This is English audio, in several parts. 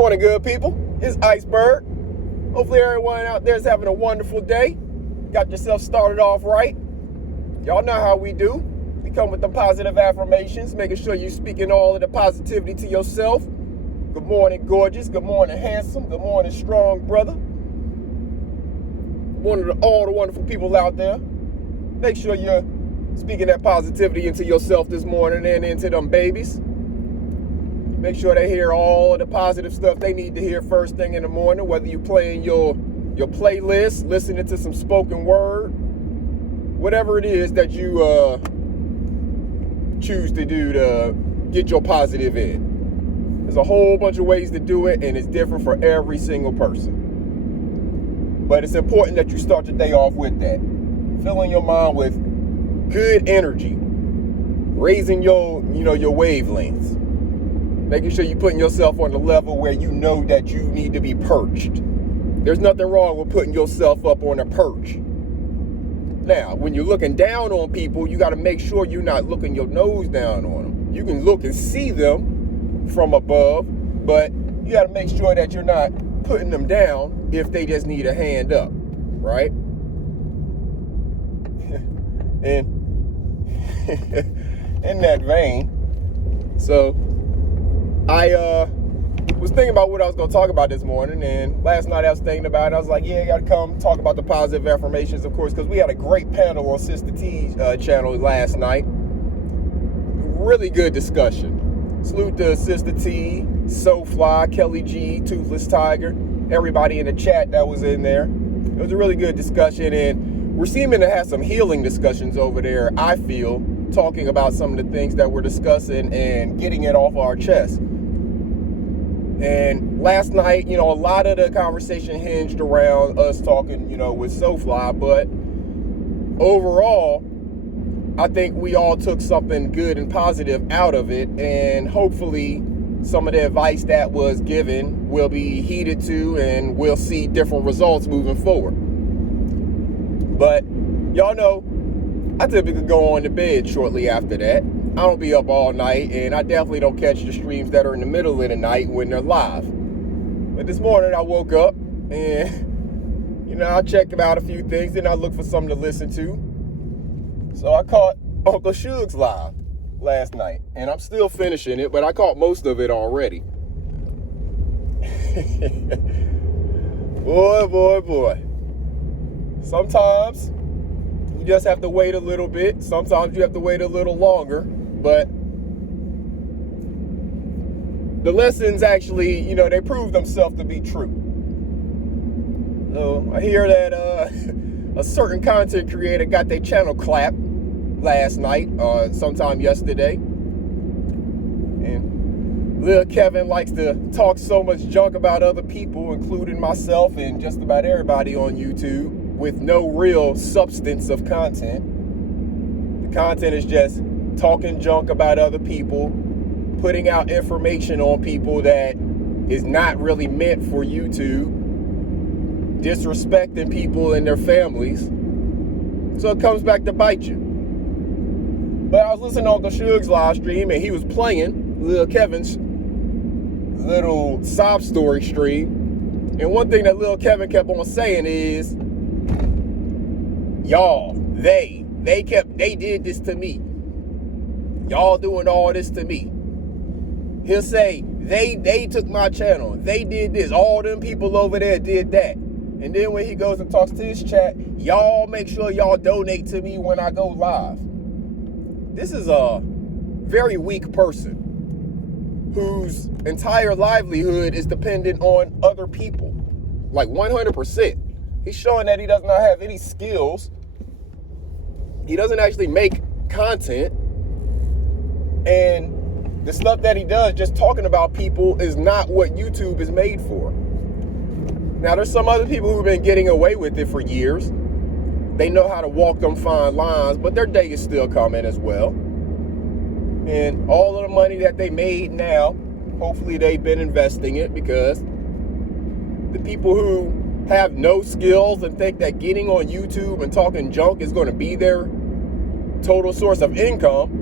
Morning, good people. It's Iceberg. Hopefully everyone out there is having a wonderful day. Got yourself started off right. Y'all know how we do. We come with the positive affirmations, making sure you're speaking all of the positivity to yourself. Good morning, gorgeous. Good morning, handsome. Good morning, strong brother. All the wonderful people out there. Make sure you're speaking that positivity into yourself this morning and into them babies. Make sure they hear all of the positive stuff they need to hear first thing in the morning, whether you're playing your playlist, listening to some spoken word, whatever it is that you choose to do to get your positive in. There's a whole bunch of ways to do it, and it's different for every single person. But it's important that you start your day off with that. Filling your mind with good energy, raising your wavelengths. Making sure you're putting yourself on the level where you know that you need to be perched. There's nothing wrong with putting yourself up on a perch. Now, when you're looking down on people, you got to make sure you're not looking your nose down on them. You can look and see them from above, but you got to make sure that you're not putting them down if they just need a hand up, right? And in that vein, so I was thinking about what I was going to talk about this morning, and last night I was thinking about it. I was like, yeah, I got to come talk about the positive affirmations, of course, because we had a great panel on Sister T's channel last night. Really good discussion. Salute to Sister T, SoFly, Kelly G, Toothless Tiger, everybody in the chat that was in there. It was a really good discussion, and we're seeming to have some healing discussions over there, I feel, talking about some of the things that we're discussing and getting it off our chest. And last night, a lot of the conversation hinged around us talking, with SoFly, but overall, I think we all took something good and positive out of it, and hopefully some of the advice that was given will be heeded to, and we'll see different results moving forward. But y'all know, I typically go on to bed shortly after that. I don't be up all night, and I definitely don't catch the streams that are in the middle of the night when they're live. But this morning I woke up and, I checked out a few things, then I looked for something to listen to. So I caught Uncle Suge's live last night, and I'm still finishing it, but I caught most of it already. Boy. Sometimes you just have to wait a little bit. Sometimes you have to wait a little longer. But the lessons actually, they prove themselves to be true. So I hear that a certain content creator got their channel clapped last night, sometime yesterday. And Lil Kevin likes to talk so much junk about other people, including myself and just about everybody on YouTube, with no real substance of content. The content is just talking junk about other people, putting out information on people that is not really meant for YouTube, disrespecting people and their families. So it comes back to bite you. But I was listening to Uncle Suge's live stream, and he was playing Lil Kevin's little sob story stream. And one thing that Lil Kevin kept on saying is, y'all, they did this to me. Y'all doing all this to me. He'll say, they took my channel. They did this. All them people over there did that. And then when he goes and talks to his chat, y'all make sure y'all donate to me when I go live. This is a very weak person whose entire livelihood is dependent on other people. Like 100%. He's showing that he does not have any skills. He doesn't actually make content. And the stuff that he does, just talking about people, is not what YouTube is made for. Now, there's some other people who've been getting away with it for years. They know how to walk them fine lines, but their day is still coming as well. And all of the money that they made now, hopefully they've been investing it, because the people who have no skills and think that getting on YouTube and talking junk is going to be their total source of income,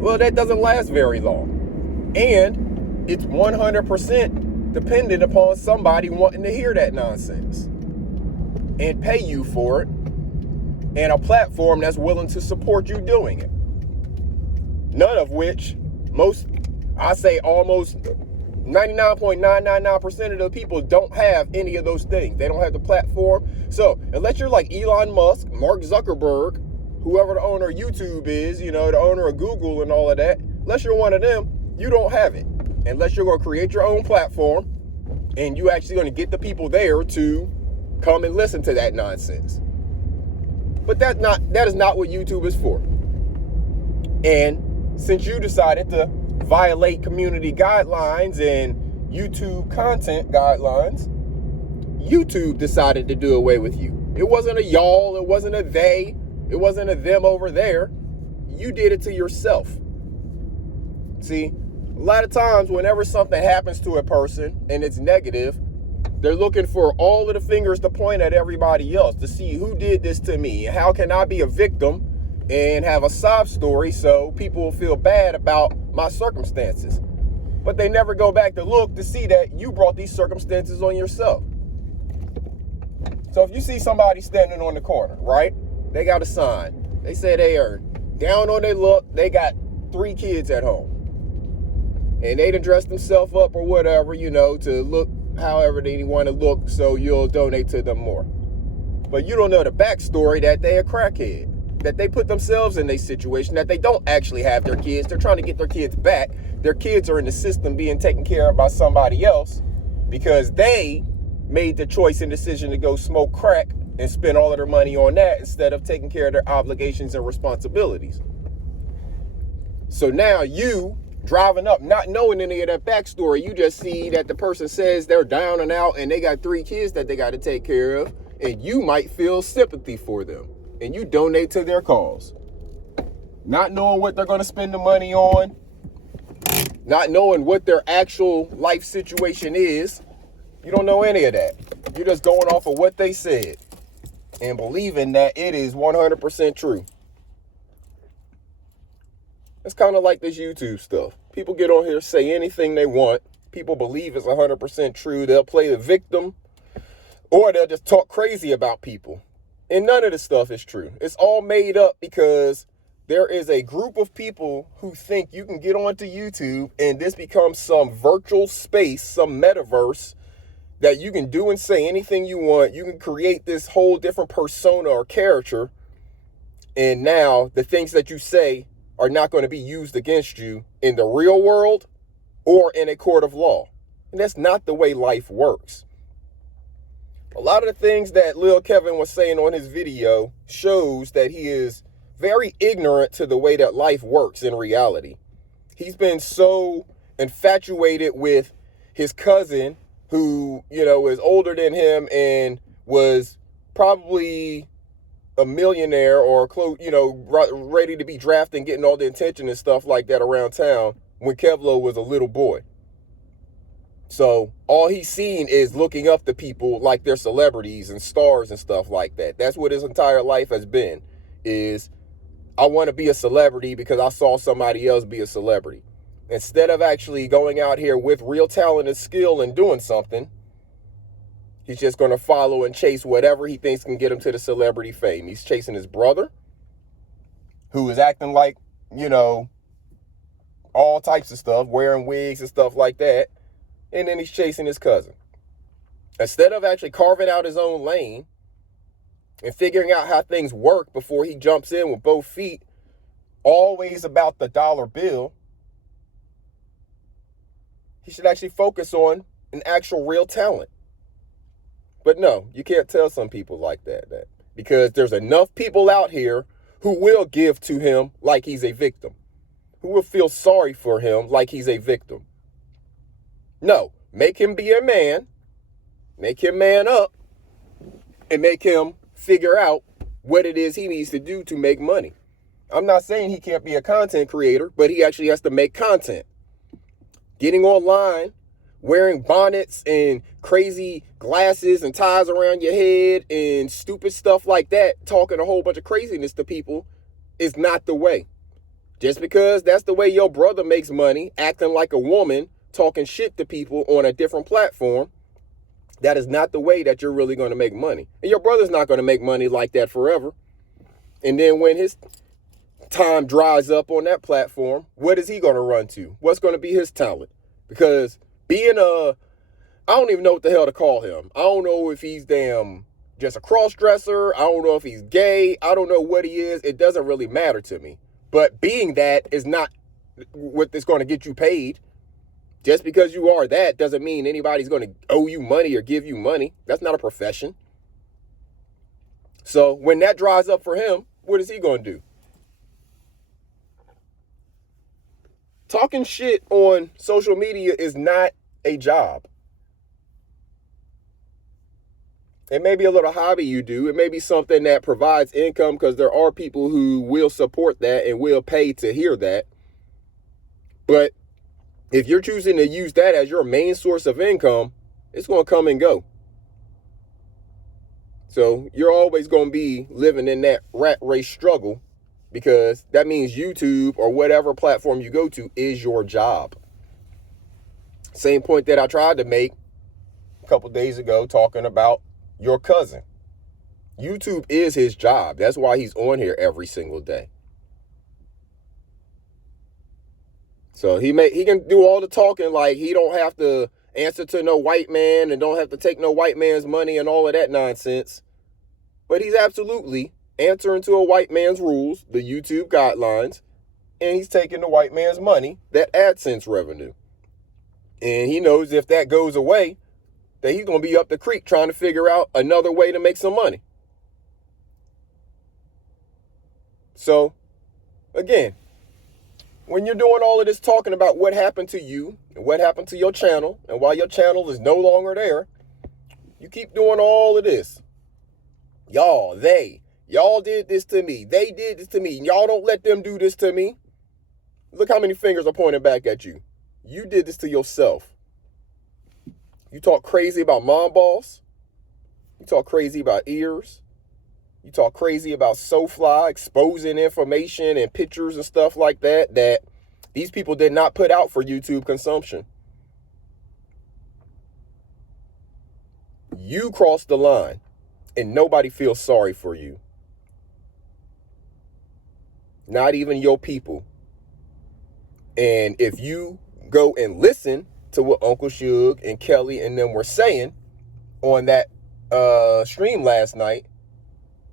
well, that doesn't last very long. And it's 100% dependent upon somebody wanting to hear that nonsense and pay you for it, and a platform that's willing to support you doing it. None of which, almost 99.999% of the people don't have any of those things. They don't have the platform. So unless you're like Elon Musk, Mark Zuckerberg, whoever the owner of YouTube is, the owner of Google and all of that, unless you're one of them, you don't have it. Unless you're going to create your own platform and you actually going to get the people there to come and listen to that nonsense. But that is not what YouTube is for. And since you decided to violate community guidelines and YouTube content guidelines, YouTube decided to do away with you. It wasn't a y'all, it wasn't a they, it wasn't a them over there. You did it to yourself. See, a lot of times whenever something happens to a person and it's negative, they're looking for all of the fingers to point at everybody else to see who did this to me. How can I be a victim and have a sob story so people will feel bad about my circumstances? But they never go back to look to see that you brought these circumstances on yourself. So if you see somebody standing on the corner, right? They got a sign. They say they are down on their luck. They got 3 kids at home. And they done dressed themselves up or whatever, to look however they want to look so you'll donate to them more. But you don't know the backstory that they a crackhead, that they put themselves in a situation, that they don't actually have their kids. They're trying to get their kids back. Their kids are in the system being taken care of by somebody else because they made the choice and decision to go smoke crack and spend all of their money on that instead of taking care of their obligations and responsibilities. So now you driving up, not knowing any of that backstory, you just see that the person says they're down and out and they got 3 kids that they got to take care of, and you might feel sympathy for them and you donate to their cause, not knowing what they're going to spend the money on, not knowing what their actual life situation is. You don't know any of that. You're just going off of what they said and believing that it is 100% true. It's kind of like this YouTube stuff. People get on here, say anything they want. People believe it's 100% true. They'll play the victim or they'll just talk crazy about people. And none of this stuff is true. It's all made up because there is a group of people who think you can get onto YouTube and this becomes some virtual space, some metaverse that you can do and say anything you want. You can create this whole different persona or character. And now the things that you say are not going to be used against you in the real world or in a court of law. And that's not the way life works. A lot of the things that Lil Kevin was saying on his video shows that he is very ignorant to the way that life works in reality. He's been so infatuated with his cousin who, is older than him and was probably a millionaire or close, ready to be drafted and getting all the attention and stuff like that around town when Kevlo was a little boy. So all he's seen is looking up to people like they're celebrities and stars and stuff like that. That's what his entire life has been, is I want to be a celebrity because I saw somebody else be a celebrity. Instead of actually going out here with real talent and skill and doing something, he's just going to follow and chase whatever he thinks can get him to the celebrity fame. He's chasing his brother, who is acting like, all types of stuff, wearing wigs and stuff like that. And then he's chasing his cousin. Instead of actually carving out his own lane and figuring out how things work before he jumps in with both feet, always about the dollar bill, he should actually focus on an actual real talent. But no, you can't tell some people like that because there's enough people out here who will give to him like he's a victim, who will feel sorry for him like he's a victim. No, make him be a man, make him man up, and make him figure out what it is he needs to do to make money. I'm not saying he can't be a content creator, but he actually has to make content. Getting online, wearing bonnets and crazy glasses and ties around your head and stupid stuff like that, talking a whole bunch of craziness to people is not the way. Just because that's the way your brother makes money, acting like a woman, talking shit to people on a different platform, that is not the way that you're really going to make money. And your brother's not going to make money like that forever. And then when his time dries up on that platform, what is he going to run to? What's going to be his talent? Because being I don't even know what the hell to call him. I don't know if he's just a cross-dresser. I don't know if he's gay. I don't know what he is. It doesn't really matter to me. But being that is not what is going to get you paid. Just because you are that doesn't mean anybody's going to owe you money or give you money. That's not a profession. So when that dries up for him, what is he going to do? Talking shit on social media is not a job. It may be a little hobby you do. It may be something that provides income, because there are people who will support that and will pay to hear that. But if you're choosing to use that as your main source of income, it's going to come and go. So you're always going to be living in that rat race struggle, because that means YouTube or whatever platform you go to is your job. Same point that I tried to make a couple days ago talking about your cousin. YouTube is his job. That's why he's on here every single day. So he can do all the talking, like he don't have to answer to no white man and don't have to take no white man's money and all of that nonsense. But he's absolutely answering to a white man's rules, the YouTube guidelines, and he's taking the white man's money, that AdSense revenue. And he knows if that goes away, that he's going to be up the creek trying to figure out another way to make some money. So, again, when you're doing all of this talking about what happened to you and what happened to your channel and why your channel is no longer there, you keep doing all of this. Y'all did this to me. They did this to me. Y'all don't let them do this to me. Look how many fingers are pointing back at you. You did this to yourself. You talk crazy about Mom Boss. You talk crazy about Ears. You talk crazy about SoFly exposing information and pictures and stuff like that these people did not put out for YouTube consumption. You crossed the line and nobody feels sorry for you. Not even your people. And if you go and listen to what Uncle Suge and Kelly and them were saying on that stream last night,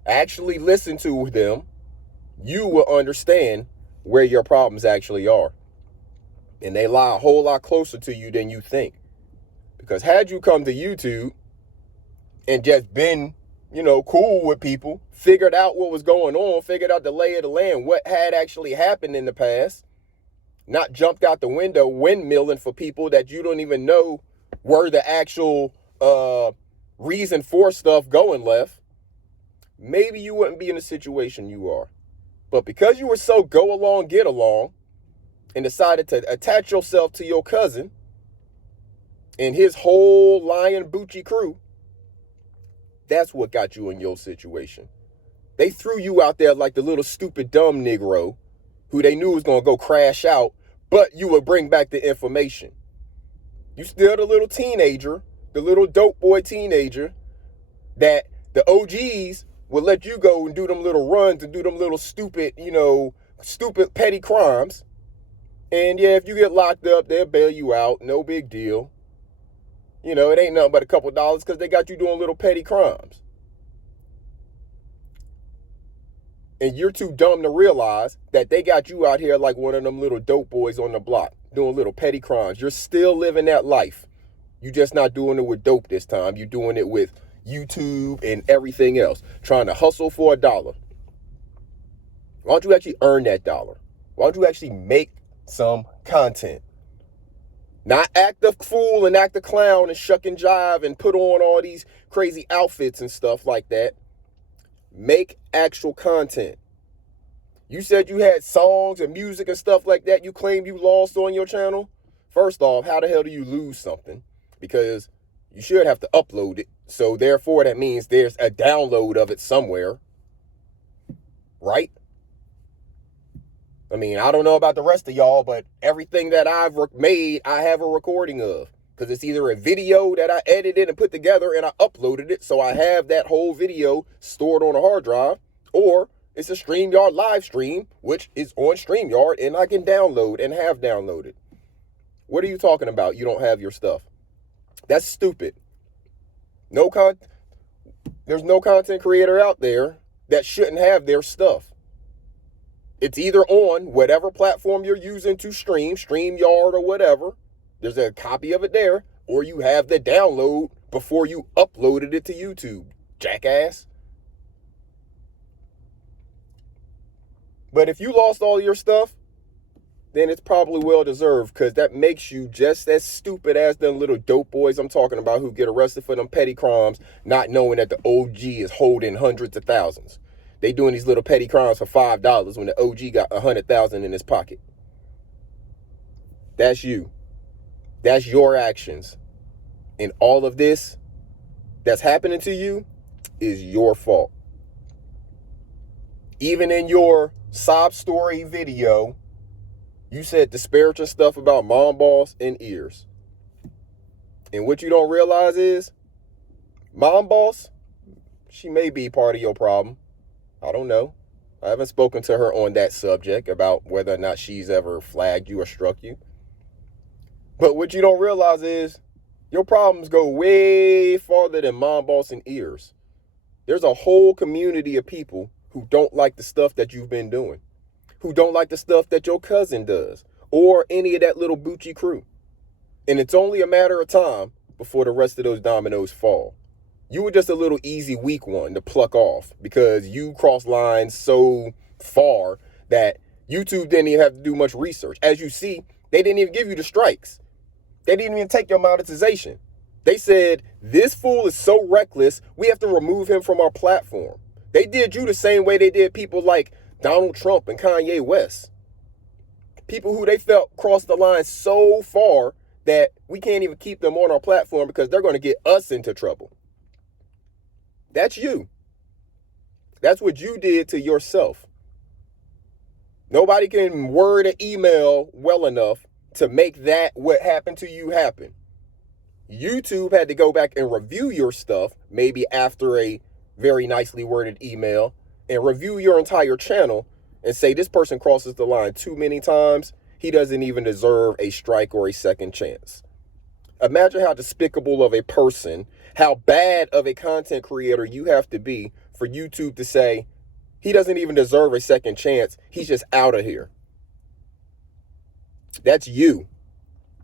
actually listen to them, you will understand where your problems actually are. And they lie a whole lot closer to you than you think. Because had you come to YouTube and just been, cool with people, figured out what was going on, figured out the lay of the land, what had actually happened in the past, not jumped out the window windmilling for people that you don't even know were the actual reason for stuff going left, maybe you wouldn't be in the situation you are. But because you were so go along, get along, and decided to attach yourself to your cousin and his whole Lion Bucci crew, that's what got you in your situation. They threw you out there like the little stupid dumb Negro who they knew was going to go crash out, but you would bring back the information. You still the little teenager, the little dope boy teenager that the OGs would let you go and do them little runs and do them little stupid, stupid petty crimes. And yeah, if you get locked up, they'll bail you out. No big deal. It ain't nothing but a couple dollars because they got you doing little petty crimes. And you're too dumb to realize that they got you out here like one of them little dope boys on the block doing little petty crimes. You're still living that life. You're just not doing it with dope this time. You're doing it with YouTube and everything else, trying to hustle for $1. Why don't you actually earn that dollar? Why don't you actually make some content? Not act the fool and act the clown and shuck and jive and put on all these crazy outfits and stuff like that. Make actual content. You said you had songs and music and stuff like that you claim you lost on your channel. First off, how the hell do you lose something? Because you should have to upload it. So therefore, that means there's a download of it somewhere. Right? I mean, I don't know about the rest of y'all, but everything that I've made, I have a recording of. Because it's either a video that I edited and put together and I uploaded it, so I have that whole video stored on a hard drive, or it's a StreamYard live stream, which is on StreamYard, and I can download and have downloaded. What are you talking about? You don't have your stuff. That's stupid. There's no content creator out there that shouldn't have their stuff. It's either on whatever platform you're using to stream, StreamYard or whatever. There's a copy of it there, or you have the download before you uploaded it to YouTube, jackass. But if you lost all your stuff, then it's probably well-deserved, because that makes you just as stupid as them little dope boys I'm talking about who get arrested for them petty crimes, not knowing that the OG is holding hundreds of thousands. They doing these little petty crimes for $5 when the OG got 100,000 in his pocket. That's you. That's your actions. And all of this that's happening to you is your fault. Even in your sob story video, you said disparaging stuff about mom, boss, and ears. And what you don't realize is, mom, boss, she may be part of your problem. I don't know. I haven't spoken to her on that subject about whether or not she's ever flagged you or struck you. But what you don't realize is, your problems go way farther than mom, boss, and ears. There's a whole community of people who don't like the stuff that you've been doing, who don't like the stuff that your cousin does, or any of that little Bucci crew. And it's only a matter of time before the rest of those dominoes fall. You were just a little easy, weak one to pluck off because you crossed lines so far that YouTube didn't even have to do much research. As you see, they didn't even give you the strikes. They didn't even take your monetization. They said, this fool is so reckless, we have to remove him from our platform. They did you the same way they did people like Donald Trump and Kanye West. People who they felt crossed the line so far that we can't even keep them on our platform because they're going to get us into trouble. That's you. That's what you did to yourself. Nobody can word an email well enough to make that what happened to you happen. YouTube had to go back and review your stuff, maybe after a very nicely worded email, and review your entire channel and say this person crosses the line too many times. He doesn't even deserve a strike or a second chance. Imagine how despicable of a person, how bad of a content creator you have to be for YouTube to say he doesn't even deserve a second chance. He's just out of here. That's you.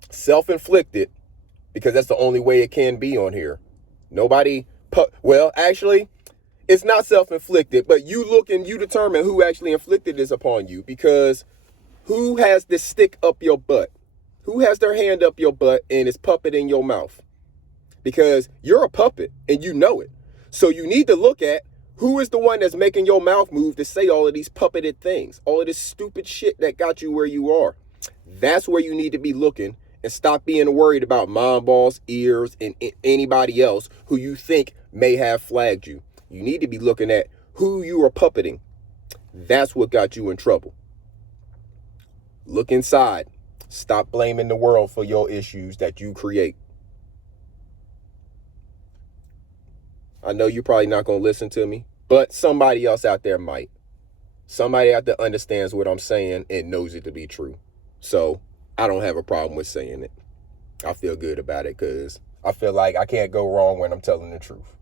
Self-inflicted, because that's the only way it can be on here. Well, actually, it's not self-inflicted, but you look and you determine who actually inflicted this upon you, because who has this stick up your butt? Who has their hand up your butt and is puppet in your mouth? Because you're a puppet and you know it. So you need to look at who is the one that's making your mouth move to say all of these puppeted things, all of this stupid shit that got you where you are. That's where you need to be looking, and stop being worried about mom, boss, ears, and anybody else who you think may have flagged you. You need to be looking at who you are puppeting. That's what got you in trouble. Look inside. Stop blaming the world for your issues that you create. I know you're probably not going to listen to me, but somebody else out there might. Somebody out there understands what I'm saying and knows it to be true. So I don't have a problem with saying it. I feel good about it because I feel like I can't go wrong when I'm telling the truth.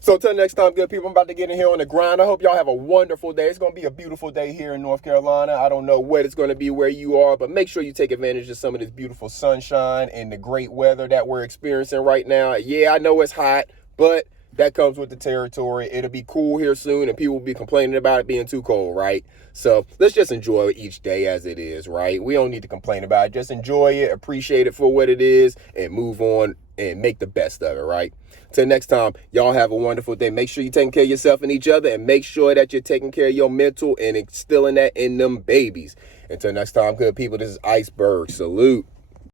So until next time, good people, I'm about to get in here on the grind. I hope y'all have a wonderful day. It's going to be a beautiful day here in North Carolina. I don't know what it's going to be where you are, but make sure you take advantage of some of this beautiful sunshine and the great weather that we're experiencing right now. Yeah, I know it's hot, but that comes with the territory. It'll be cool here soon, and people will be complaining about it being too cold, right? So let's just enjoy each day as it is, right? We don't need to complain about it. Just enjoy it, appreciate it for what it is, and move on and make the best of it, right? Till next time, y'all have a wonderful day. Make sure you're taking care of yourself and each other, and make sure that you're taking care of your mental and instilling that in them babies. Until next time, good people, this is Iceberg. Salute.